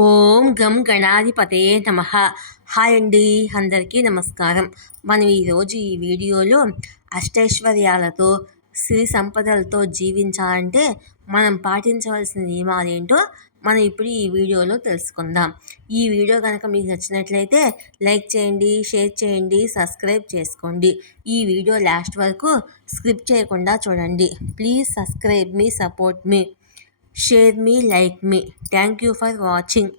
ఓం గం గణాధిపతయే నమః. హాయ్ అండి, అందరికీ నమస్కారం. మనం ఈరోజు ఈ వీడియోలో అష్టైశ్వర్యాలతో సిరి సంపదలతో జీవించాలంటే మనం పాటించవలసిన నియమాలు ఏంటో మనం ఇప్పుడు ఈ వీడియోలో తెలుసుకుందాం. ఈ వీడియో కనుక మీకు నచ్చినట్లయితే లైక్ చేయండి, షేర్ చేయండి, సబ్స్క్రైబ్ చేసుకోండి. ఈ వీడియో లాస్ట్ వరకు స్కిప్ చేయకుండా చూడండి. Please subscribe me, support me, share me, like me. Thank you for watching.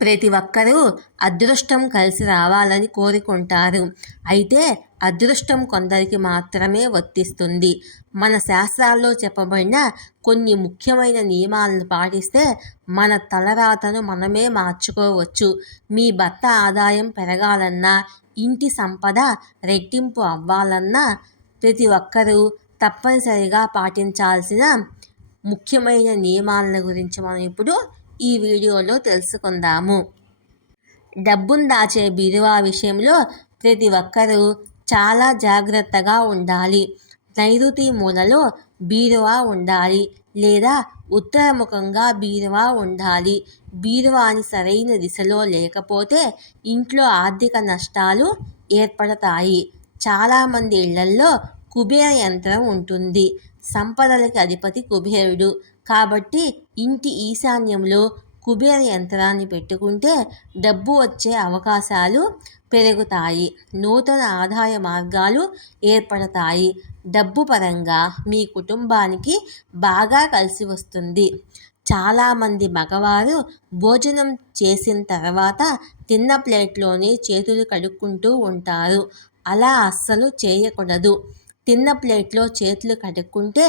ప్రతి ఒక్కరూ అదృష్టం కలిసి రావాలని కోరుకుంటారు. అయితే అదృష్టం కొందరికి మాత్రమే వర్తిస్తుంది. మన శాస్త్రాల్లో చెప్పబడిన కొన్ని ముఖ్యమైన నియమాలను పాటిస్తే మన తలరాతను మనమే మార్చుకోవచ్చు. మీ భర్త ఆదాయం పెరగాలన్నా, ఇంటి సంపద రెట్టింపు అవ్వాలన్నా ప్రతి ఒక్కరూ తప్పనిసరిగా పాటించాల్సిన ముఖ్యమైన నియమాల గురించి మనం ఇప్పుడు ఈ వీడియోలో తెలుసుకుందాము. డబ్బును దాచే బీరువా విషయంలో ప్రతి ఒక్కరూ చాలా జాగ్రత్తగా ఉండాలి. నైరుతి మూలలో బీరువా ఉండాలి లేదా ఉత్తరముఖంగా బీరువా ఉండాలి. బీరువాని సరైన దిశలో లేకపోతే ఇంట్లో ఆర్థిక నష్టాలు ఏర్పడతాయి. చాలామంది ఇళ్లల్లో కుబేర యంత్రం ఉంటుంది. సంపదలకి అధిపతి కుబేరుడు కాబట్టి ఇంటి ఈశాన్యంలో కుబేర యంత్రాన్ని పెట్టుకుంటే డబ్బు వచ్చే అవకాశాలు పెరుగుతాయి. నూతన ఆదాయ మార్గాలు ఏర్పడతాయి. డబ్బు పరంగా మీ కుటుంబానికి బాగా కలిసి వస్తుంది. చాలామంది మగవారు భోజనం చేసిన తర్వాత తిన్న ప్లేట్లోనే చేతులు కడుక్కుంటూ ఉంటారు. అలా అస్సలు చేయకూడదు. తిన్న ప్లేట్లో చేతులు కడుక్కుంటే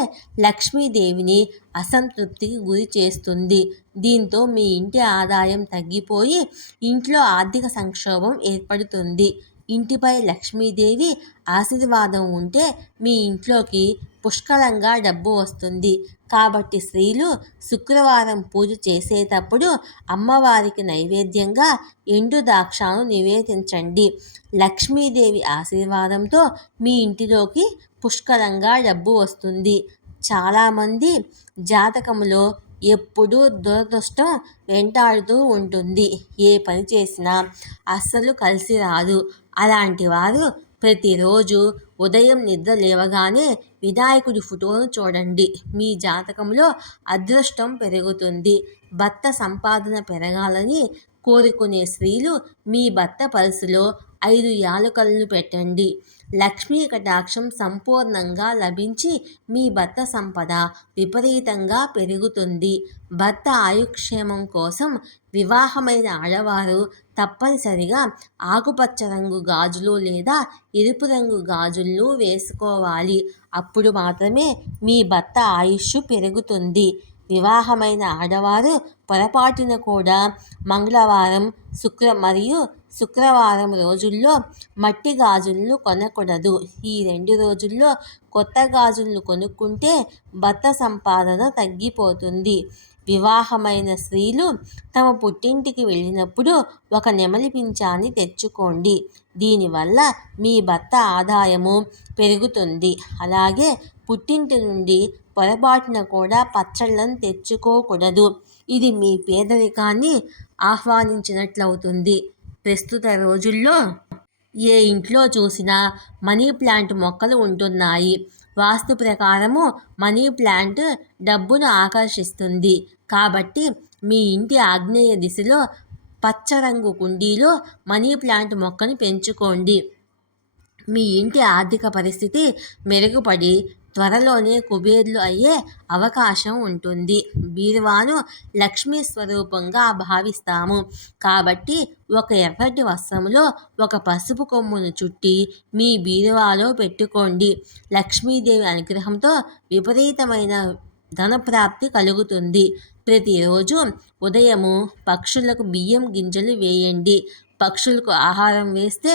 లక్ష్మీదేవిని అసంతృప్తికి గురి చేస్తుంది. దీంతో మీ ఇంటి ఆదాయం తగ్గిపోయి ఇంట్లో ఆర్థిక సంక్షోభం ఏర్పడుతుంది. ఇంటిపై లక్ష్మీదేవి ఆశీర్వాదం ఉంటే మీ ఇంట్లోకి పుష్కలంగా డబ్బు వస్తుంది. కాబట్టి స్త్రీలు శుక్రవారం పూజ చేసేటప్పుడు అమ్మవారికి నైవేద్యంగా ఎండు ద్రాక్షను నివేదించండి. లక్ష్మీదేవి ఆశీర్వాదంతో మీ ఇంటిలోకి పుష్కలంగా డబ్బు వస్తుంది. చాలామంది జాతకంలో ఎప్పుడూ దురదృష్టం వెంటాడుతూ ఉంటుంది. ఏ పని చేసినా అస్సలు కలిసి రాదు. అలాంటి వారు ప్రతిరోజు ఉదయం నిద్ర లేవగానే వినాయకుడి ఫోటోను చూడండి. మీ జాతకంలో అదృష్టం పెరుగుతుంది. భర్త సంపాదన పెరగాలని కోరుకునే స్త్రీలు మీ భర్త పర్సులో 5 యాలకులను పెట్టండి. లక్ష్మీ కటాక్షం సంపూర్ణంగా లభించి మీ భర్త సంపద విపరీతంగా పెరుగుతుంది. భర్త ఆయుక్షేమం కోసం వివాహమైన ఆడవారు తప్పనిసరిగా ఆకుపచ్చ రంగు గాజులు లేదా ఎరుపు రంగు గాజులను వేసుకోవాలి. అప్పుడు మాత్రమే మీ భర్త ఆయుష్ పెరుగుతుంది. వివాహమైన ఆడవారు పొరపాటున కూడా మంగళవారం, శుక్రవారం రోజుల్లో మట్టి గాజులను కొనకూడదు. ఈ 2 రోజుల్లో కొత్త గాజులను కొనుక్కుంటే భర్త సంపాదన తగ్గిపోతుంది. వివాహమైన స్త్రీలు తమ పుట్టింటికి వెళ్ళినప్పుడు ఒక నెమలి పింఛాన్ని తెచ్చుకోండి. దీనివల్ల మీ భర్త ఆదాయము పెరుగుతుంది. అలాగే పుట్టింటి నుండి పొరపాటున కూడా పచ్చళ్ళను తెచ్చుకోకూడదు. ఇది మీ పేదరికాన్ని ఆహ్వానించినట్లవుతుంది. ప్రస్తుత రోజుల్లో ఏ ఇంట్లో చూసినా మనీ ప్లాంట్ మొక్కలు ఉంటున్నాయి. వాస్తు ప్రకారము మనీ ప్లాంట్ డబ్బును ఆకర్షిస్తుంది. కాబట్టి మీ ఇంటి ఆగ్నేయ దిశలో పచ్చ రంగు కుండీలో మనీ ప్లాంట్ మొక్కను పెంచుకోండి. మీ ఇంటి ఆర్థిక పరిస్థితి మెరుగుపడి త్వరలోనే కుబేర్లు అయ్యే అవకాశం ఉంటుంది. బీరువాను లక్ష్మీ స్వరూపంగా భావిస్తాము కాబట్టి ఒక ఎర్రటి వస్త్రంలో ఒక పసుపు కొమ్మును చుట్టి మీ బీరువాలో పెట్టుకోండి. లక్ష్మీదేవి అనుగ్రహంతో విపరీతమైన ధనప్రాప్తి కలుగుతుంది. ప్రతిరోజు ఉదయము పక్షులకు బియ్యం గింజలు వేయండి. పక్షులకు ఆహారం వేస్తే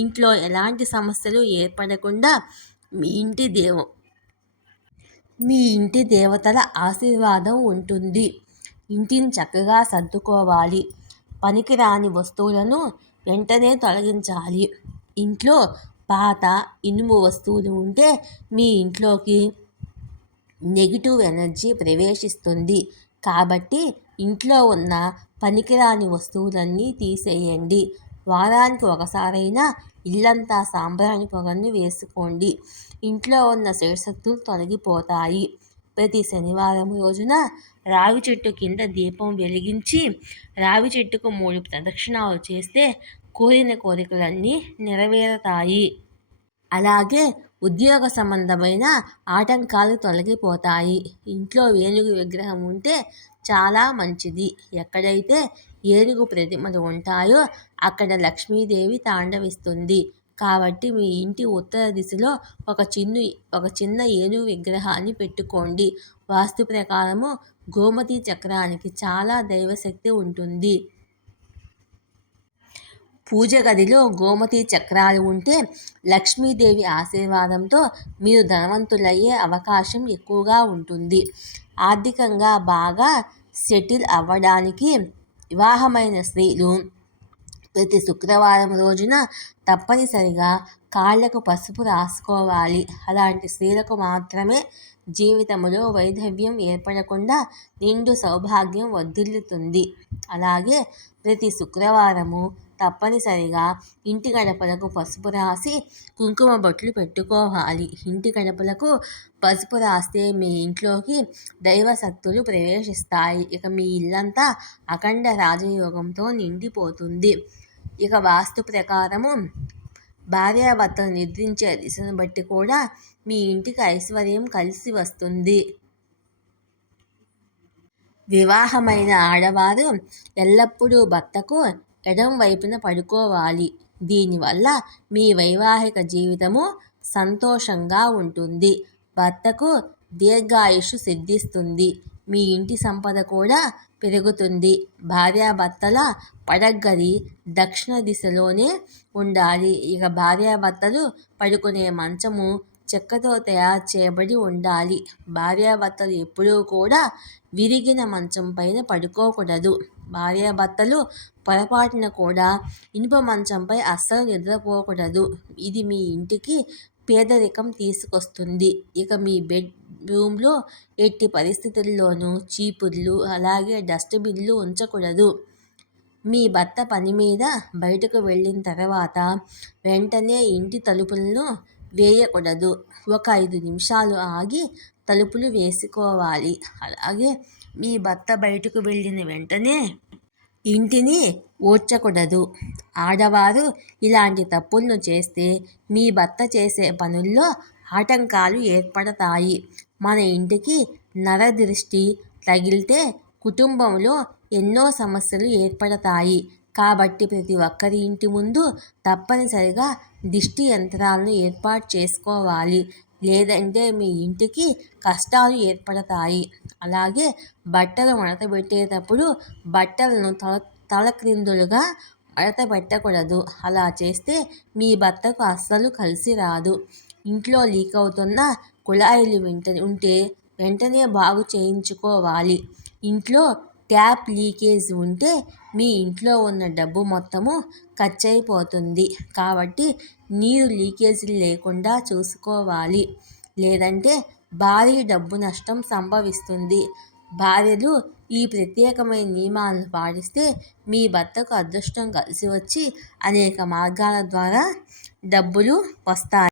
ఇంట్లో ఎలాంటి సమస్యలు ఏర్పడకుండా మీ ఇంటి దేవతల ఆశీర్వాదం ఉంటుంది. ఇంటిని చక్కగా సర్దుకోవాలి. పనికిరాని వస్తువులను వెంటనే తొలగించాలి. ఇంట్లో పాత ఇనుము వస్తువులు ఉంటే మీ ఇంట్లోకి నెగిటివ్ ఎనర్జీ ప్రవేశిస్తుంది. కాబట్టి ఇంట్లో ఉన్న పనికిరాని వస్తువులన్నీ తీసేయండి. వారానికి ఒకసారైనా ఇల్లంతా సాంబ్రాణి పొగను వేసుకోండి. ఇంట్లో ఉన్న శక్తులు తొలగిపోతాయి. ప్రతి శనివారం రోజున రావి చెట్టు కింద దీపం వెలిగించి రావి చెట్టుకు 3 ప్రదక్షిణాలు చేస్తే కోరిన కోరికలన్నీ నెరవేరుతాయి. అలాగే ఉద్యోగ సంబంధమైన ఆటంకాలు తొలగిపోతాయి. ఇంట్లో ఏనుగు విగ్రహం ఉంటే చాలా మంచిది. ఎక్కడైతే ఏనుగు ప్రతిమలు ఉంటాయో అక్కడ లక్ష్మీదేవి తాండవిస్తుంది. కాబట్టి మీ ఇంటి ఉత్తర దిశలో ఒక చిన్న ఏనుగు విగ్రహాన్ని పెట్టుకోండి. వాస్తు ప్రకారము గోమతి చక్రానికి చాలా దైవశక్తి ఉంటుంది. పూజ గదిలో గోమతి చక్రాలు ఉంటే లక్ష్మీదేవి ఆశీర్వాదంతో మీరు ధనవంతులయ్యే అవకాశం ఎక్కువగా ఉంటుంది. ఆర్థికంగా బాగా సెటిల్ అవ్వడానికి వివాహమైన స్త్రీలు ప్రతి శుక్రవారం రోజున తప్పనిసరిగా కాళ్లకు పసుపు రాసుకోవాలి. అలాంటి స్త్రీలకు మాత్రమే జీవితంలో వైధవ్యం ఏర్పడకుండా నిండు సౌభాగ్యం వర్ధిల్లుతుంది. అలాగే ప్రతి శుక్రవారము తప్పనిసరిగా ఇంటి గడపలకు పసుపు రాసి కుంకుమ బొట్లు పెట్టుకోవాలి. ఇంటి గడపలకు పసుపు రాస్తే మీ ఇంట్లోకి దైవశక్తులు ప్రవేశిస్తాయి. ఇక మీ ఇల్లంతా అఖండ రాజయోగంతో నిండిపోతుంది. ఇక వాస్తు ప్రకారము భార్యాభర్తలు నిద్రించే దిశను బట్టి కూడా మీ ఇంటికి ఐశ్వర్యం కలిసి వస్తుంది. వివాహమైన ఆడవారు ఎల్లప్పుడూ భర్తకు ఎడం వైపున పడుకోవాలి. దీనివల్ల మీ వైవాహిక జీవితము సంతోషంగా ఉంటుంది. భర్తకు దీర్ఘాయుషు సిద్ధిస్తుంది. మీ ఇంటి సంపద కూడా పెరుగుతుంది. భార్యాభర్తల పడగ్గది దక్షిణ దిశలోనే ఉండాలి. ఇక భార్యాభర్తలు పడుకునే మంచము చెక్కతో తయారు చేయబడి ఉండాలి. భార్యాభర్తలు ఎప్పుడూ కూడా విరిగిన మంచం పైన పడుకోకూడదు. భార్యాభర్తలు పొరపాటున కూడా ఇనుప మంచంపై అస్సలు నిద్రపోకూడదు. ఇది మీ ఇంటికి పేదరికం తీసుకొస్తుంది. ఇక మీ బెడ్ రూమ్లో ఎట్టి పరిస్థితుల్లోనూ చీపుర్లు అలాగే డస్ట్బిన్లు ఉంచకూడదు. మీ భర్త పని మీద బయటకు వెళ్ళిన తర్వాత వెంటనే ఇంటి తలుపులను వేయకూడదు. ఒక 5 నిమిషాలు ఆగి తలుపులు వేసుకోవాలి. అలాగే మీ భర్త బయటకు వెళ్ళిన వెంటనే ఇంటిని ఊడ్చకూడదు. ఆడవారు ఇలాంటి తప్పులను చేస్తే మీ భర్త చేసే పనుల్లో ఆటంకాలు ఏర్పడతాయి. మన ఇంటికి నరదృష్టి తగిలితే కుటుంబంలో ఎన్నో సమస్యలు ఏర్పడతాయి. కాబట్టి ప్రతి ఒక్కరి ఇంటి ముందు తప్పనిసరిగా దిష్టి యంత్రాలను ఏర్పాటు చేసుకోవాలి. లేదంటే మీ ఇంటికి కష్టాలు ఏర్పడతాయి. అలాగే బట్టలు మడతపెట్టేటప్పుడు బట్టలను తలక్రిందులుగా మడత పెట్టకూడదు. అలా చేస్తే మీ భర్తకు అస్సలు కలిసి రాదు. ఇంట్లో లీక్ అవుతున్న కుళాయిలు ఉంటే వెంటనే బాగు చేయించుకోవాలి. ఇంట్లో ట్యాప్ లీకేజ్ ఉంటే మీ ఇంట్లో ఉన్న డబ్బు మొత్తము ఖర్చయిపోతుంది. కాబట్టి నీరు లీకేజీలు లేకుండా చూసుకోవాలి. లేదంటే భారీ డబ్బు నష్టం సంభవిస్తుంది. భార్యలు ఈ ప్రత్యేకమైన నియమాలను పాటిస్తే మీ భర్తకు అదృష్టం కలిసి వచ్చి అనేక మార్గాల ద్వారా డబ్బులు వస్తాయి.